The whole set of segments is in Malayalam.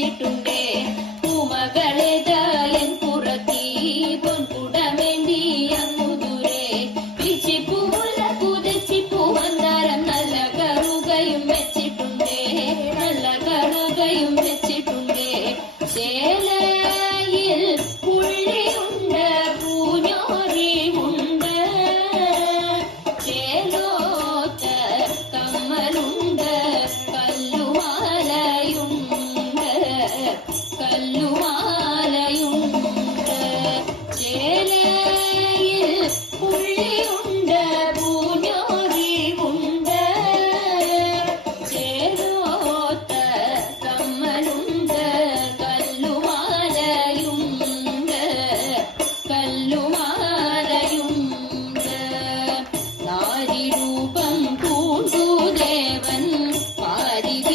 Thank you.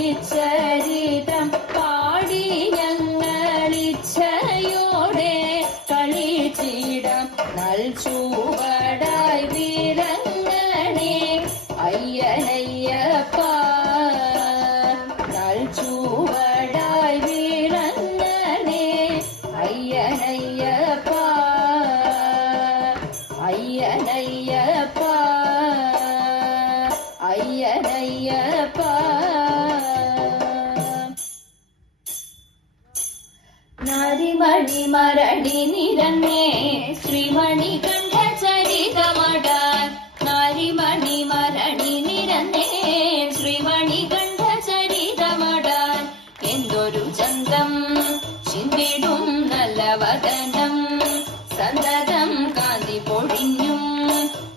ഇച്ചരിതം പാടി ഞങ്ങളിച്ഛയോടെ കളിച്ചിടം. നൽ പാടി മരണി നിരന്നേ ശ്രീമണി കണ്ഠ ചരിതമട നാരിമണി മരണി നിരന്നേ ശ്രീമണി കണ്ഠ ചരിതമട എന്തൊരു ചന്തം ചിന്തിടും നല്ല വദനം സന്തതം കാന്തി പൊഴിഞ്ഞും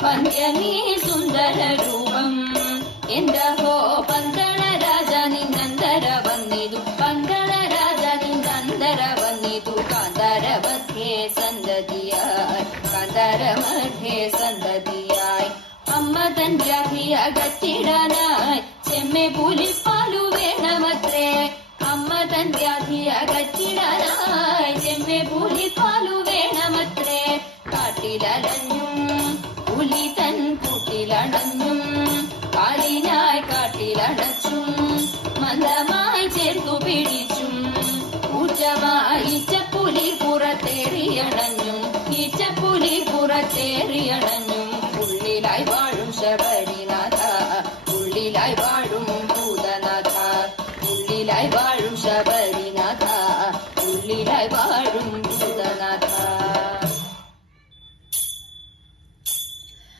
പന്ത്യനീ സുന്ദര രൂപം. എന്തഹോ വന്നിതു കാന്തര മധ്യേ സന്തതിയായി കാന്തര മധ്യേ സന്തതിയായി അമ്മ തൻ വ്യാധി അകറ്റിടാനായി ചെമ്മെ പുലിപ്പാലു വേണമത്രേ അമ്മ തൻ വ്യാധി അകറ്റിടാനായി ചെമ്മെ പുലിപ്പാലു ഊറ്റമായി പുറത്തേറിയടഞ്ഞു ഈച്ചപ്പുലി പുറത്തേറിയണഞ്ഞും.